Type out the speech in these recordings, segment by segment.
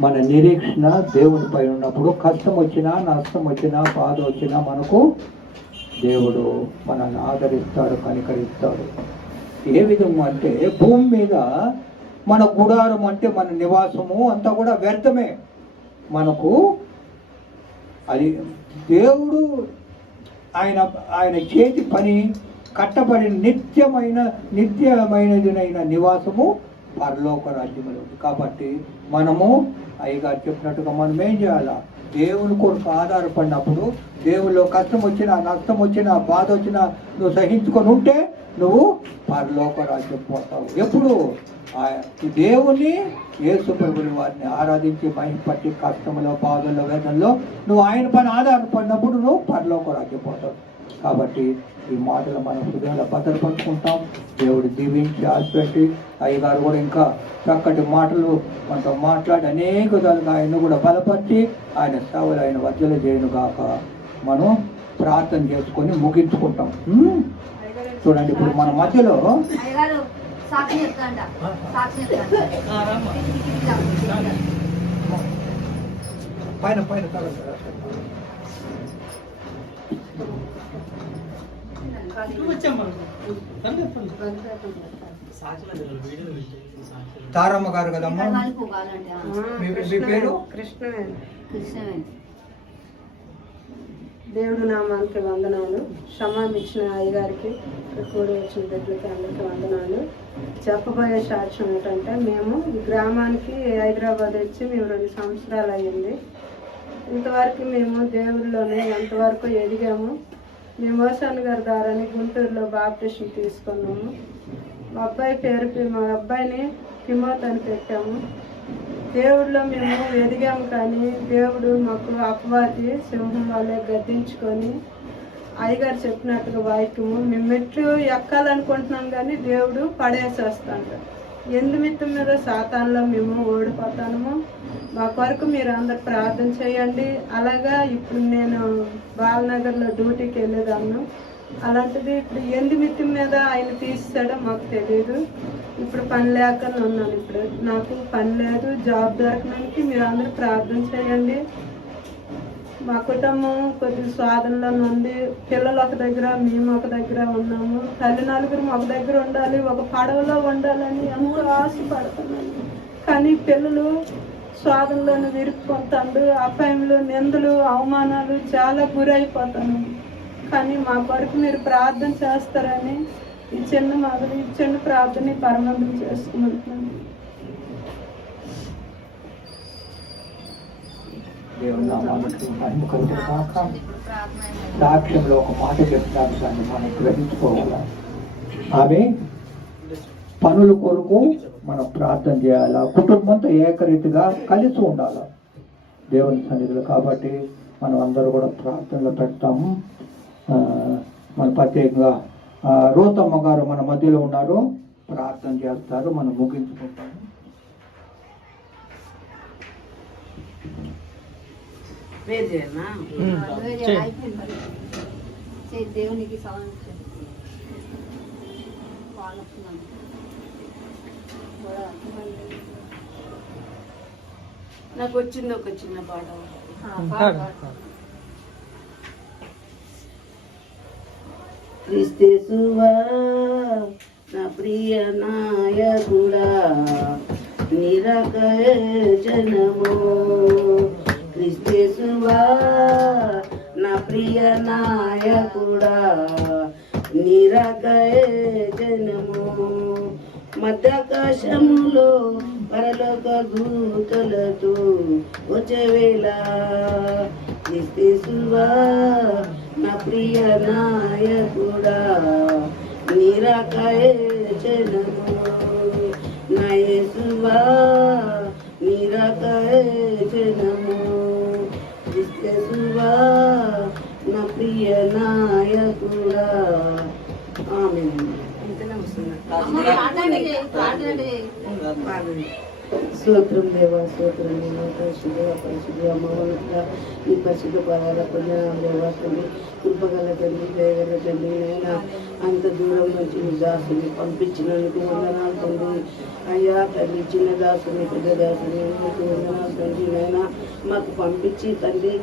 మన నిరీక్షణ దేవుని పైన ఉన్నప్పుడు కష్టం వచ్చినా, నష్టం వచ్చినా, బాధ వచ్చినా మనకు దేవుడు మనల్ని ఆదరిస్తాడు, కనికరిస్తాడు. ఏ విధంగా అంటే భూమి మీద మన గుడారం అంటే మన నివాసము అంతా కూడా వ్యర్థమే. మనకు అది దేవుడు ఆయన చేతి పని కట్టబడిన నిత్యమైనదినైన నివాసము పరలోక రాజ్యములు ఉంది. కాబట్టి మనము అయ్యగారు చెప్పినట్టుగా మనం ఏం చేయాలా? దేవుని కొరకు ఆధారపడినప్పుడు దేవుల్లో కష్టం వచ్చినా, నష్టం వచ్చినా, బాధ వచ్చినా నువ్వు సహించుకొని ఉంటే నువ్వు పరలోక రాజ్యం పోతావు. ఎప్పుడు దేవుని యేసు ప్రభుని వారిని ఆరాధించి మహిమపట్టి కష్టంలో, బాధల్లో, వేదనలో నువ్వు ఆయన పైన ఆధారపడినప్పుడు నువ్వు పరలోక రాజ్యం పోతావు. కాబట్టి ఈ మాటలు మన హృదయంలో భద్రపరుచుకుంటాం. దేవుడు దీవించి ఆశపెట్టి అయ్యగారు కూడా ఇంకా చక్కటి మాటలు మనతో మాట్లాడి అనేక విధాలుగా ఆయన కూడా బలపరిచి ఆయన సేవలు ఆయన వద్దలు చేయను గాక. మనం ప్రార్థన చేసుకొని ముగించుకుంటాం. చూడండి, ఇప్పుడు మన మధ్యలో పైన పైన తారమ్మ గారు కదమ్మా, మీ పేరు? కృష్ణవేణి. దేవుడు నామానికి వందనాలు. క్షమాన్ని ఇచ్చిన అయ్యగారికి, కూడి వచ్చిన బిడ్డలకి అందరికీ వందనాలు. చెప్పబోయే సాక్ష్యం ఏంటంటే, మేము ఈ గ్రామానికి హైదరాబాద్ వచ్చి మేము 2 సంవత్సరాలు అయ్యింది. ఇంతవరకు మేము దేవుళ్ళలోనే ఎంతవరకు ఎదిగాము. మేము మోసాన్ గారి ద్వారానే గుంటూరులో బాప్టిషన్ తీసుకున్నాము. మా అబ్బాయిని తిమోతి అని పెట్టాము. దేవుడిలో మేము ఎదిగాము, కానీ దేవుడు మాకు అపవాది సింహం వాళ్ళే గద్దించుకొని అయ్యగారు చెప్పినట్టుగా వాక్యము మేము మెట్లు ఎక్కాలనుకుంటున్నాం, కానీ దేవుడు పడేసేస్తాడు. నిమిత్తం మీద సాతాన్లో మేము ఓడిపోతాము. మా కొరకు మీరు అందరు ప్రార్థన చేయండి. అలాగా ఇప్పుడు నేను బాలనగర్లో డ్యూటీకి వెళ్ళేదాన్ని. అలాంటిది ఇప్పుడు నిమిత్తం మీద ఆయన తీసాడో మాకు తెలియదు. ఇప్పుడు పని లేక ఉన్నాను. ఇప్పుడు నాకు పని లేదు, జాబ్ దొరకడానికి మీరు అందరూ ప్రార్థన చేయండి. మా కుటుంబం కొద్ది స్వాధంలో ఉంది. పిల్లలు ఒక దగ్గర, మేము ఒక దగ్గర ఉన్నాము. తల్లి నలుగురు ఒక దగ్గర ఉండాలి, ఒక పడవలో ఉండాలని ఎంతో ఆశపడుతున్నాను. కానీ పిల్లలు స్వాధంలోనే విరుక్కుంటాడు. అపాయంలో నిందలు, అవమానాలు చాలా గురైపోతాను. కానీ మా కొరకు మీరు ప్రార్థన చేస్తారని ఈ చిన్న ప్రార్థన పరమందం చేసుకుంటున్నాను. సాక్ష్యంలో ఒక మాట చెప్తాను, దాన్ని మనం గ్రహించుకోవాలా. ఆమె పనుల కొరకు మనం ప్రార్థన చేయాలా. కుటుంబంతో ఏకరీతిగా కలిసి ఉండాలా దేవుని సన్నిధిలో. కాబట్టి మనం అందరూ కూడా ప్రార్థనలో పెడతాము. మన ప్రత్యేకంగా రోతమ్మ గారు మన మధ్యలో ఉన్నారు, ప్రార్థన చేస్తారు. మనం ముగించుకుంటాము. దేవునికి నాకు వచ్చింది ఒక చిన్న పాట. క్రీస్తేసువా నా ప్రియ నాయకుడా, నిరకయ జనము. క్రీస్తేసువా నా ప్రియ నాయకుడా, నిరకయ జనము. మధ్యాకాశములో పరలోక దూతలతో వచ్చేవేళ, క్రీస్తేసువా నా ప్రియ నాయకుడా, నిరకయ జనము. నా యేసువా నిరకయ జనము. క్రీస్తేసువా నా ప్రియ నాయకుడా. ఆమేన్. ఇంతనే వస్తుంది. స్తోత్రం దేవా, స్తోత్రం దేవా, పరిశుద్ధ అమ్మవారుగా ఈ పరిశుద్ధ పదాల పొందిన దేవా తండ్రి, కృపగల తండ్రి, దయగల తండ్రి, నైనా అంత దూరం నుంచి మీ దాసుని పంపించినందుకు వందనాలు తండ్రి. అయ్యా తండ్రి, చిన్న దాసుని పెద్ద దాసుని అందరికీ వందనాలు తండ్రి. నైనా మాకు పంపించి తండ్రి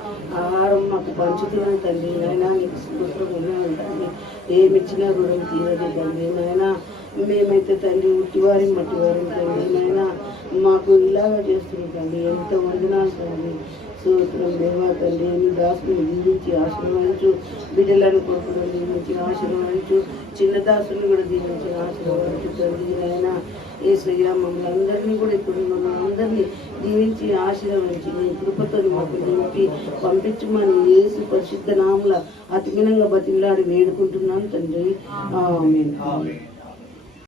ఆహారం మాకు పంచుతున్నాను తండ్రి. నైనా నీకు స్తోత్రం ఉన్నాను తండ్రి. ఏమిచ్చినా రుణం తీరదు తండ్రి. నైనా మేమైతే తండ్రి ఉట్టివారి మట్టివారి తండ్రి. నైనా మాకు ఇలాగా చేస్తున్నాం తండ్రి. ఎంత వందనాలు తండ్రి. స్తోత్రం దేవా తండ్రి. నీ దాసుని దీవించి ఆశీర్వదించు, బిడ్డలను కొడుకులను దీవించి ఆశీర్వదించు, చిన్న దాసుని కూడా దీవించి ఆశీర్వదించు తండ్రి. అయినా యేసయ్య మమ్మల్ని అందరినీ కూడా ఇప్పుడు మమ్మల్ని అందరినీ దీవించి ఆశీర్వదించి నీ కృపతో మాకు నింపి పంపించమని యేసు పరిశుద్ధ నామముల అతిమినంగా బతిలాడి వేడుకుంటున్నాను తండ్రి. ఆమేన్.